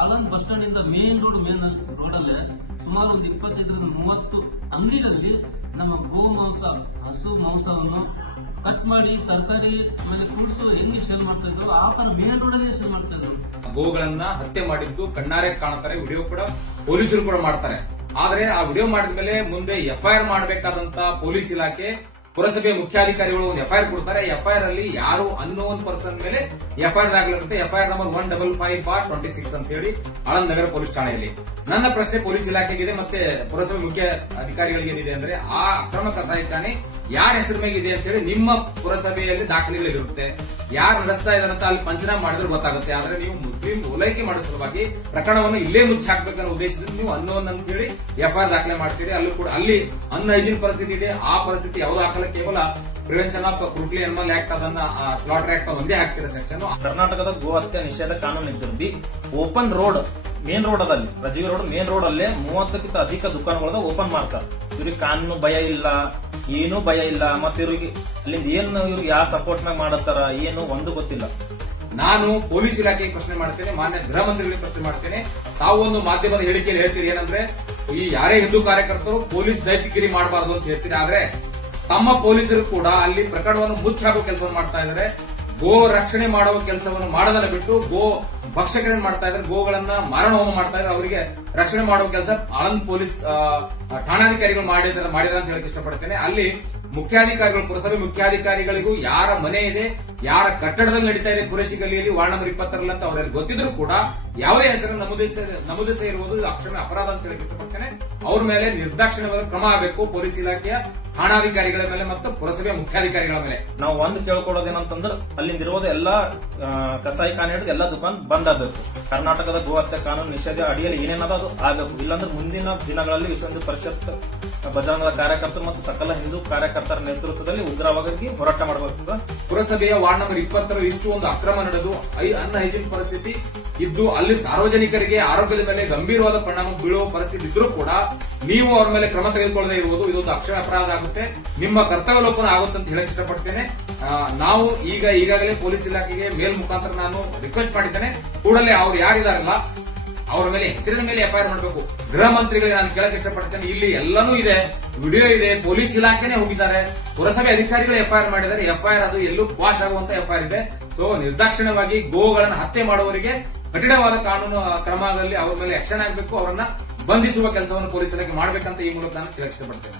Aland bus stand ಇಂದ main ರೋಡಲ್ಲೇ ಸುಮಾರು ಒಂದು 25-30 ಅಂಗಡಿಗಳಲ್ಲಿ ನಮ್ಮ ಗೋಮಾಂಸ ಹಸು ಮಾಂಸವನ್ನು ಕಟ್ ಮಾಡಿ ತರಕಾರಿ ಆಮೇಲೆ ಫ್ರೂಟ್ಸ್ ಹೆಂಗೆ ಸೇಲ್ ಮಾಡ್ತಾ ಇದ್ರು ಆ ತರ ಮೇನ್ ರೋಡಲ್ಲೇ ಸೇಲ್ ಮಾಡ್ತಾ ಇದ್ರು. ಗೋಗಳನ್ನ ಹತ್ಯೆ ಮಾಡಿದ್ದು ಕಣ್ಣಾರೆ ಕಾಣ್ತಾರೆ, ವಿಡಿಯೋ ಕೂಡ ಪೊಲೀಸರು ಕೂಡ ಮಾಡ್ತಾರೆ. ಆದ್ರೆ ಆ ವಿಡಿಯೋ ಮಾಡಿದ ಮೇಲೆ ಮುಂದೆ ಎಫ್ಐಆರ್ ಮಾಡಬೇಕಾದಂತ ಪೊಲೀಸ್ ಇಲಾಖೆ ಪುರಸಭೆ ಮುಖ್ಯಾಧಿಕಾರಿಗಳು ಒಂದು ಎಫ್ಐಆರ್ ಕೊಡ್ತಾರೆ. ಎಫ್ಐಆರ್ ಅಲ್ಲಿ ಯಾರು ಅನ್ನೋನ್ ಪರ್ಸನ್ ಮೇಲೆ ಎಫ್ಐಆರ್ ದಾಖಲಾಗುತ್ತೆ. ಎಫ್ಐಆರ್ ನಂಬರ್ 155/26 ಅಂತ ಹೇಳಿ ಆಳಂದ್ ನಗರ ಪೊಲೀಸ್ ಠಾಣೆಯಲ್ಲಿ. ನನ್ನ ಪ್ರಶ್ನೆ ಪೊಲೀಸ್ ಇಲಾಖೆಗಿದೆ ಮತ್ತೆ ಪುರಸಭೆ ಮುಖ್ಯ ಅಧಿಕಾರಿಗಳಿಗೆ ಏನಿದೆ ಅಂದ್ರೆ, ಆ ಅಕ್ರಮ ಕಸಾಯಿಖಾನೆ ಯಾರ ಹೆಸರು ಮೇಗಿದೆ ಅಂತ ಹೇಳಿ ನಿಮ್ಮ ಪುರಸಭೆಯಲ್ಲಿ ದಾಖಲೆಗಳಿರುತ್ತೆ. ಯಾರು ನಡೆಸ್ತಾ ಇದಾರಂತ ಅಲ್ಲಿ ಪಂಚನಾಮ ಮಾಡಿದ್ರೆ ಗೊತ್ತಾಗುತ್ತೆ. ಆದ್ರೆ ನೀವು ಮುಸ್ಲಿಂ ಓಲೈಕೆ ಮಾಡೋ ಸಲುವಾಗಿ ಪ್ರಕರಣವನ್ನು ಇಲ್ಲೇ ಮುಚ್ಚಿ ಹಾಕ್ಬೇಕನ್ನೋ ಉದ್ದೇಶದಿಂದ ನೀವು ಅನ್ನೋನ್ ಅಂತ ಹೇಳಿ ಎಫ್ಐಆರ್ ದಾಖಲೆ ಮಾಡ್ತೀರಿ. ಅಲ್ಲೂ ಕೂಡ ಅಲ್ಲಿ ಅನ್ಹೈಜಿನ್ ಪರಿಸ್ಥಿತಿ ಇದೆ. ಆ ಪರಿಸ್ಥಿತಿ ಯಾವ್ದು ಹಾಕಲ್ಲ, ಕೇವಲ ಪ್ರಿವೆನ್ಷನ್ ಆಫ್ ಕ್ರೂಟ್ಲಿ ಅನಿಮಲ್ ಆಕ್ಟ್ ಅದನ್ನ ಸ್ಲಾಟರ್ ಆಕ್ಟ್ ಒಂದೇ ಹಾಕ್ತಿರೋ ಸೆಕ್ಷನ್. ಕರ್ನಾಟಕದ ಗೋ ಹತ್ಯೆ ನಿಷೇಧ ಕಾನೂನು ಇದ್ದಿರ್ಬಿ ಓಪನ್ ರೋಡ್ ಮೇನ್ ರೋಡ್ ಅದಲ್ಲಿ ರಜೀವಿ ರೋಡ್ ಮೇನ್ ರೋಡ್ ಅಲ್ಲೇ 30ಕ್ಕಿಂತ ಅಧಿಕ ದುಕಾನ್ಗಳದ ಓಪನ್ ಮಾಡ್ತಾರೆ. ಇವ್ರಿಗೆ ಕಾನೂನು ಭಯ ಇಲ್ಲ, ಏನೂ ಭಯ ಇಲ್ಲ. ಮತ್ತೆ ಇವ್ರಿಗೆ ಅಲ್ಲಿಂದ ಏನು ಇವ್ರಿಗೆ ಯಾವ ಸಪೋರ್ಟ್ ನಾಗ ಮಾಡತ್ತಾರ ಏನು ಒಂದು ಗೊತ್ತಿಲ್ಲ. ನಾನು ಪೊಲೀಸ್ ಇಲಾಖೆಗೆ ಪ್ರಶ್ನೆ ಮಾಡ್ತೇನೆ, ಮಾನ್ಯ ಗೃಹ ಮಂತ್ರಿಗಳಿಗೆ ಪ್ರಶ್ನೆ ಮಾಡ್ತೇನೆ. ತಾವು ಒಂದು ಮಾಧ್ಯಮದ ಹೇಳಿಕೆಯಲ್ಲಿ ಹೇಳ್ತೀರಿ ಏನಂದ್ರೆ, ಈ ಯಾರೇ ಹಿಂದೂ ಕಾರ್ಯಕರ್ತರು ಪೊಲೀಸ್ ದೈಹಿಕಗಿರಿ ಮಾಡಬಾರದು ಅಂತ ಹೇಳ್ತೀರಿ. ಆದ್ರೆ ತಮ್ಮ ಪೊಲೀಸರು ಕೂಡ ಅಲ್ಲಿ ಪ್ರಕರಣವನ್ನು ಮುಚ್ಚಾಕೋ ಕೆಲಸವನ್ನು ಮಾಡ್ತಾ ಇದ್ದಾರೆ. ಗೋ ರಕ್ಷಣೆ ಮಾಡುವ ಕೆಲಸವನ್ನು ಮಾಡೋದನ್ನ ಬಿಟ್ಟು ಗೋ ಭಕ್ಷಕರನ್ನು ಮಾಡ್ತಾ ಇದ್ದಾರೆ, ಗೋಗಳನ್ನ ಮಾರಣ ಹೋಮ ಮಾಡ್ತಾ ಇದ್ದಾರೆ. ಅವರಿಗೆ ರಕ್ಷಣೆ ಮಾಡುವ ಕೆಲಸ ಆಳಂದ್ ಪೊಲೀಸ್ ಠಾಣಾಧಿಕಾರಿಗಳು ಮಾಡಿದಾರೆ ಅಂತ ಹೇಳಕ್ ಇಷ್ಟಪಡ್ತೇನೆ. ಅಲ್ಲಿ ಮುಖ್ಯಾಧಿಕಾರಿಗಳು, ಪುರಸಭೆ ಮುಖ್ಯಾಧಿಕಾರಿಗಳಿಗೂ ಯಾರ ಮನೆ ಇದೆ, ಯಾರ ಕಟ್ಟಡದಲ್ಲಿ ನಡೀತಾ ಇದೆ ಕುರೆಶಿ ಗಲ್ಲಿಯಲ್ಲಿ ವಾರ್ಡ್ ನಂಬರ್ 20 ಅಂತ ಅವರಿಗೆ ಗೊತ್ತಿದ್ರು ಕೂಡ ಯಾವುದೇ ಹೆಸರನ್ನು ನಮೂದಿಸದೇ ಇರುವುದು ಅಕ್ಷಮ್ಯ ಅಪರಾಧ ಅಂತ ಹೇಳಕ್ ಇಷ್ಟಪಡ್ತೇನೆ. ಅವ್ರ ಮೇಲೆ ನಿರ್ದಾಕ್ಷಿಣ್ಯವಾದ ಕ್ರಮ ಆಗಬೇಕು, ಪೊಲೀಸ್ ಇಲಾಖೆಯ ಠಾಣಾಧಿಕಾರಿಗಳ ಮೇಲೆ ಮತ್ತು ಪುರಸಭೆ ಮುಖ್ಯಾಧಿಕಾರಿಗಳ ಮೇಲೆ. ನಾವು ಒಂದು ಕೇಳ್ಕೊಳ್ಳೋದೇನಂತಂದ್ರೆ, ಅಲ್ಲಿಂದ ಇರೋದು ಎಲ್ಲಾ ಕಸಾಯಿಖಾನೆ ಹಿಡಿದು ಎಲ್ಲಾ ದುಕಾನ್ ಬಂದ್ ಆಗಬೇಕು. ಕರ್ನಾಟಕದ ಗೋ ಹತ್ಯೆ ಕಾನೂನು ನಿಷೇಧ ಅಡಿಯಲ್ಲಿ ಏನೇನದ ಅದು ಆಗಬೇಕು. ಇಲ್ಲಾಂದ್ರೆ ಮುಂದಿನ ದಿನಗಳಲ್ಲಿ ವಿಶ್ವ ಹಿಂದೂ ಪರಿಷತ್ ಬಜರಂಗದ ಕಾರ್ಯಕರ್ತರು ಮತ್ತು ಸಕಲ ಹಿಂದೂ ಕಾರ್ಯಕರ್ತರ ನೇತೃತ್ವದಲ್ಲಿ ಉಗ್ರವಾಗಿ ಹೋರಾಟ ಮಾಡಬೇಕು. ಪುರಸಭೆಯ ವಾರ್ಡ್ ನಂಬರ್ 20 ಇಷ್ಟು ಒಂದು ಅಕ್ರಮ ನಡೆದು ಅನ್ಹೈಜಿನ್ ಪರಿಸ್ಥಿತಿ ಇದ್ದು ಅಲ್ಲಿ ಸಾರ್ವಜನಿಕರಿಗೆ ಆರೋಗ್ಯದ ಮೇಲೆ ಗಂಭೀರವಾದ ಪರಿಣಾಮ ಬೀಳುವ ಪರಿಸ್ಥಿತಿ ಇದ್ರೂ ಕೂಡ ನೀವು ಅವರ ಮೇಲೆ ಕ್ರಮ ತೆಗೆದುಕೊಳ್ಳದೆ ಇರುವುದು ಇದೊಂದು ಅಕ್ಷರ ಅಪರಾಧ ಆಗುತ್ತೆ. ನಿಮ್ಮ ಕರ್ತವ್ಯ ಲೋಪನ ಆಗುತ್ತೆ ಅಂತ ಹೇಳಕ್ ಇಷ್ಟಪಡ್ತೇನೆ. ನಾವು ಈಗಾಗಲೇ ಪೊಲೀಸ್ ಇಲಾಖೆಗೆ ಮೇಲ್ ಮುಖಾಂತರ ನಾನು ರಿಕ್ವೆಸ್ಟ್ ಮಾಡಿದ್ದೇನೆ, ಕೂಡಲೇ ಅವ್ರು ಯಾರಿದಾರಲ್ಲ ಅವರ ಮೇಲೆ ಹೆಸರಿನ ಮೇಲೆ ಎಫ್ಐಆರ್ ಮಾಡಬೇಕು. ಗೃಹ ಮಂತ್ರಿಗಳಿಗೆ ನಾನು ಕೇಳಕ್ ಇಷ್ಟಪಡ್ತೇನೆ, ಇಲ್ಲಿ ಎಲ್ಲನೂ ಇದೆ, ವಿಡಿಯೋ ಇದೆ, ಪೊಲೀಸ್ ಇಲಾಖೆನೇ ಹೋಗಿದ್ದಾರೆ, ಪುರಸಭೆ ಅಧಿಕಾರಿಗಳು ಎಫ್ಐಆರ್ ಮಾಡಿದ್ದಾರೆ. ಎಫ್ಐಆರ್ ಅದು ಎಲ್ಲೂ ವಾಶ್ ಆಗುವಂತ ಎಫ್ಐಆರ್ ಇದೆ. ಸೊ ನಿರ್ದಾಕ್ಷಿಣ್ಯವಾಗಿ ಗೋಗಳನ್ನು ಹತ್ಯೆ ಮಾಡುವವರಿಗೆ ಕಠಿಣವಾದ ಕಾನೂನು ಕ್ರಮದಲ್ಲಿ ಅವರ ಮೇಲೆ ಆಕ್ಷನ್ ಆಗಬೇಕು, ಅವರನ್ನ ಬಂಧಿಸುವ ಕೆಲಸವನ್ನು ಪೊಲೀಸ್ ಇಲಾಖೆ ಮಾಡಬೇಕಂತ ಈ ಮೂಲಕ ನಾನು ಕೇಳಕ್ ಇಷ್ಟಪಡ್ತೇನೆ.